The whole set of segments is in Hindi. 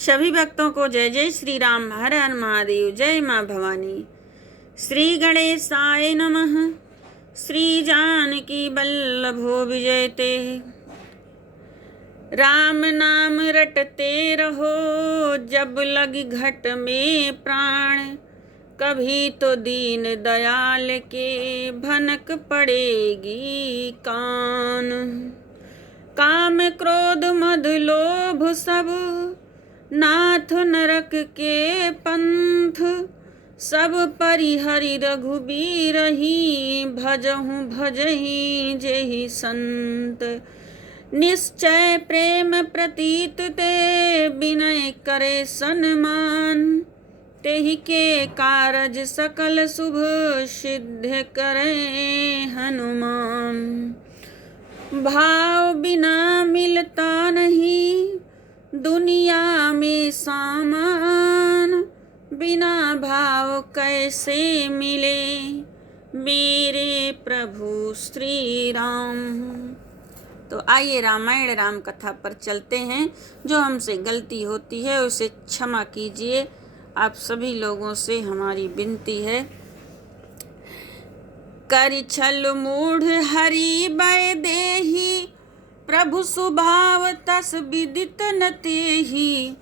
सभी भक्तों को जय जय श्री राम। हर हर महादेव। जय माँ भवानी। श्री गणेशाय नमः। श्री जानकी वल्लभो विजयते। राम नाम रटते रहो, जब लगी घट में प्राण। कभी तो दीन दयाल के भनक पड़ेगी कान। काम क्रोध मद लोभ सब नाथ नरक के पंथ। सब परिहरि रघुबीर ही, भजहु भजहि जेहि संत। निश्चय प्रेम प्रतीत ते, विनय करे सन्मान। तेहि के कारज सकल शुभ, सिद्ध करे हनुमान। भाव बिना मिलता नहीं, दुनिया में सामान। बिना भाव कैसे मिले, मेरे प्रभु श्री राम। तो आइए रामायण राम कथा पर चलते हैं। जो हमसे गलती होती है उसे क्षमा कीजिए। आप सभी लोगों से हमारी विनती है। करि छल मूढ़ हरि बै देहि, प्रभु सुभाव तस विदित न तेहि।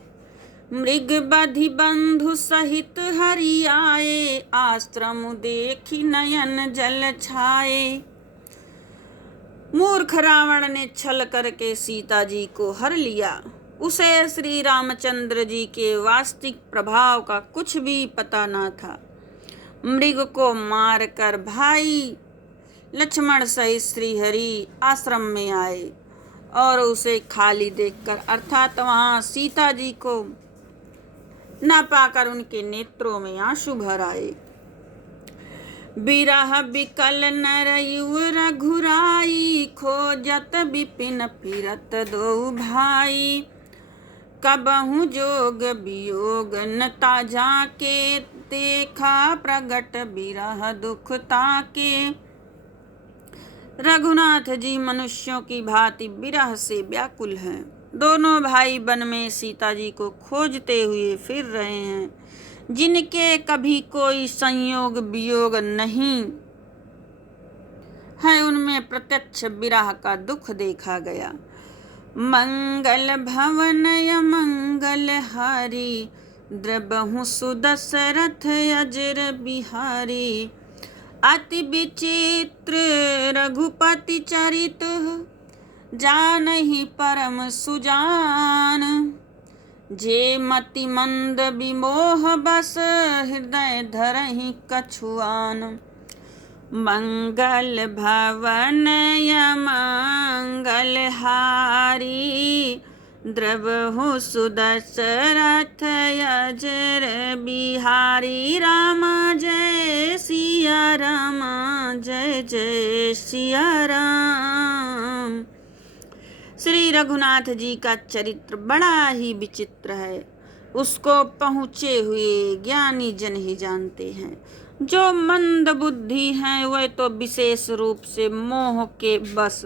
मृग बधि बंधु सहित हरि आए, आश्रम देखि नयन जल छाए। मूर्ख रावण ने छल करके सीता जी को हर लिया। उसे श्री रामचंद्र जी के वास्तविक प्रभाव का कुछ भी पता न था। मृग को मारकर भाई लक्ष्मण सहित श्री हरि आश्रम में आए और उसे खाली देखकर, अर्थात वहां सीता जी को न पाकर उनके नेत्रों में आंसू भर आए। बिरह बिकल नर युव रघुराई, खोजत विपिन फिरत दो भाई। कबहु जोग वियोग न ताजा के, देखा प्रगट बिरह दुख ताके। रघुनाथ जी मनुष्यों की भांति विरह से व्याकुल हैं। दोनों भाई वन में सीता जी को खोजते हुए फिर रहे हैं, जिनके कभी कोई संयोग वियोग नहीं है। उनमें प्रत्यक्ष विरह का दुख देखा गया। मंगल भवन मंगल हारी, द्रबहु सुदशरथ अजर बिहारी। अति विचित्र रघुपति चरित, जानहि परम सुजान। जे मति मंद विमोह बस, हृदय धरहि कछुआन। मंगल भवन मंगल हारी, द्रबहु सुदशरथ अजर बिहारी। राम जय सिया राम, जय जय सिया राम। श्री रघुनाथ जी का चरित्र बड़ा ही विचित्र है। उसको पहुँचे हुए ज्ञानी जन ही जानते हैं। जो मंद बुद्धि हैं वह तो विशेष रूप से मोह के बस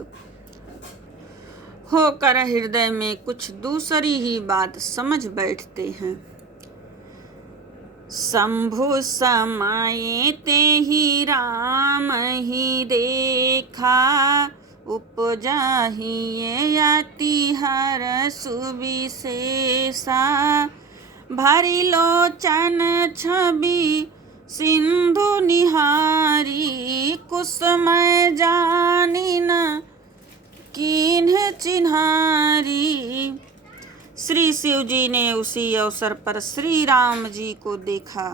होकर हृदय में कुछ दूसरी ही बात समझ बैठते हैं। शंभु समाये ते ही राम ही देखा, उपजाहि अति हर सुविशेषा। भरि लोचन छवि सिंधु निहारी, कुसुमय जानी न कीन्ह चिन्हारी। श्री शिव जी ने उसी अवसर पर श्री राम जी को देखा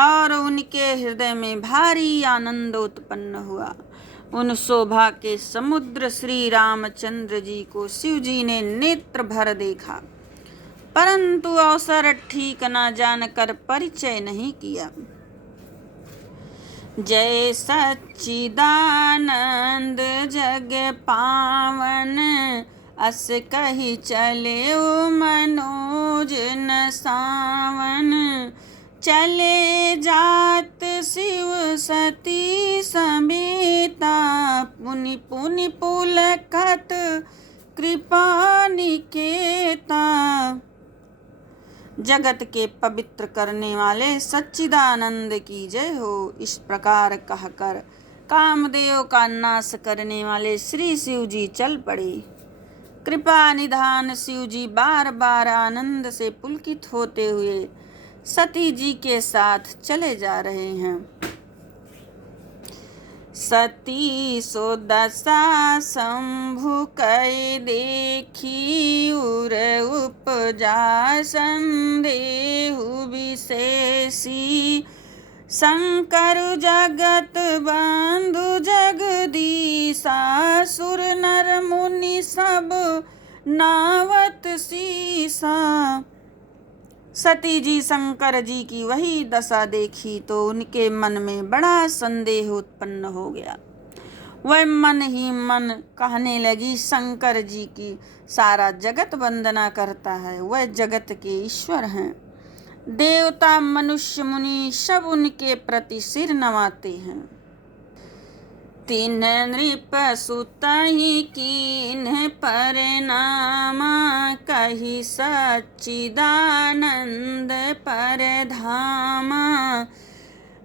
और उनके हृदय में भारी आनंद उत्पन्न हुआ। उन शोभा के समुद्र श्री रामचंद्र जी को शिव जी ने नेत्र भर देखा, परंतु अवसर ठीक न जानकर परिचय नहीं किया। जय सच्चिदानंद जग पावन, अस कही चले मनोज न सावन। चले जात शिव सती समेता, पुनि पुनि पुलकत कृपा निकेता। जगत के पवित्र करने वाले सच्चिदानंद की जय हो। इस प्रकार कहकर कामदेव का नाश करने वाले श्री शिव जी चल पड़े। कृपा निधान शिव जी बार बार आनंद से पुलकित होते हुए सती जी के साथ चले जा रहे हैं। सती सो दशा शंभु कई देखी उर उपजा संदेहु विशेषी। शंकर जगत बंधु जगदीशा सुर नर मुनि सब नावत सीसा। सती जी शंकर जी की वही दशा देखी तो उनके मन में बड़ा संदेह उत्पन्न हो गया। वह मन ही मन कहने लगी, शंकर जी की सारा जगत वंदना करता है, वह जगत के ईश्वर हैं। देवता मनुष्य मुनि सब उनके प्रति सिर नवाते हैं। तीन नृप सुतहि कीन्ह परनामा कहि सच्चिदानंद परधामा।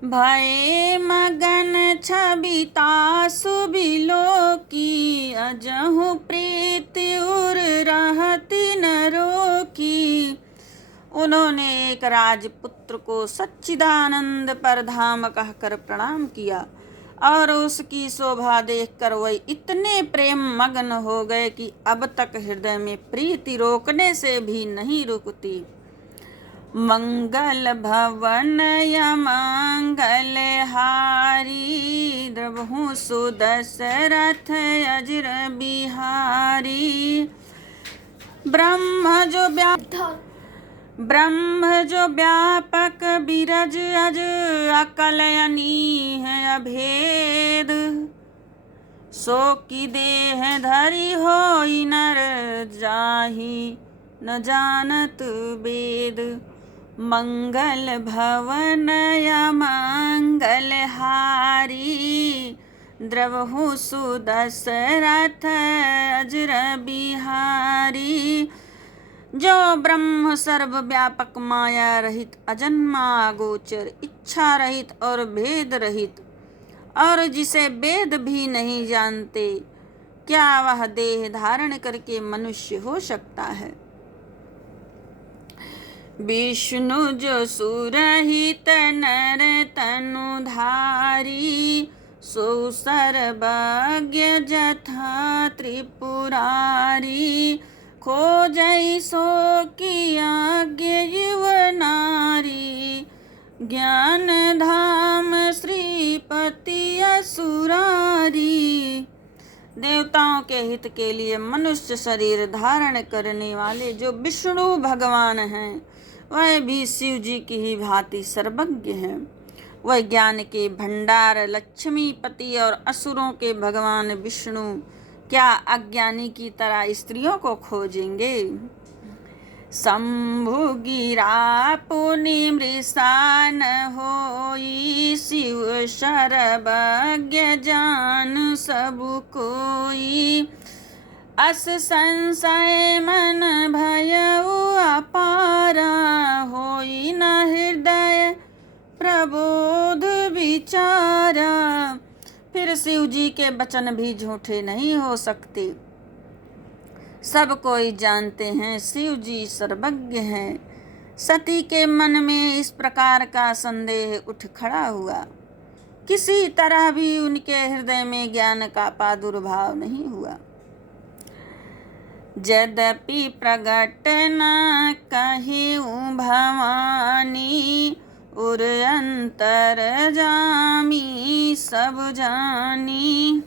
भये मगन छबिता सुबिलोकी अजहु प्रीति उर रहति नरो की। उन्होंने एक राजपुत्र को सच्चिदानंद परधाम कहकर प्रणाम किया और उसकी शोभा देखकर वह इतने प्रेम मग्न हो गए कि अब तक हृदय में प्रीति रोकने से भी नहीं रुकती। मंगल भवन यमंगल हारी द्रवहु सुदशरथ अजर बिहारी। ब्रह्म जो व्यापक बिरज अज अकलयनी है अभेद। सो की देह धरी होई नर जाहि न जानत वेद। मंगल भवन यमंगल हारी द्रवहु सुदशरथ अजर बिहारी। जो ब्रह्म सर्वव्यापक माया रहित अजन्मा अगोचर इच्छा रहित और भेद रहित और जिसे वेद भी नहीं जानते, क्या वह देह धारण करके मनुष्य हो सकता है। विष्णु जो सुरहित नर तनुधारी सो सर्वज्ञ जथा त्रिपुरारी। खोजै सो की आज्ञ युव नारी ज्ञान धाम श्रीपति असुरारी। देवताओं के हित के लिए मनुष्य शरीर धारण करने वाले जो विष्णु भगवान हैं, वह भी शिव जी की ही भांति सर्वज्ञ हैं। वह ज्ञान के भंडार लक्ष्मीपति और असुरों के भगवान विष्णु क्या अज्ञानी की तरह स्त्रियों को खोजेंगे। शंभु गिरा पुनि मृषा न होई शिव सर्वज्ञ जान सब कोई। अस संशय मन भयउ अपारा होई न हृदय प्रबोध विचारा। फिर शिव जी के वचन भी झूठे नहीं हो सकते। सब कोई जानते हैं शिव जी सर्वज्ञ हैं। सती के मन में इस प्रकार का संदेह उठ खड़ा हुआ। किसी तरह भी उनके हृदय में ज्ञान का प्रादुर्भाव नहीं हुआ। यद्यपि प्रगट न कहिउ भवानी उर अंतर जामी सब जानी।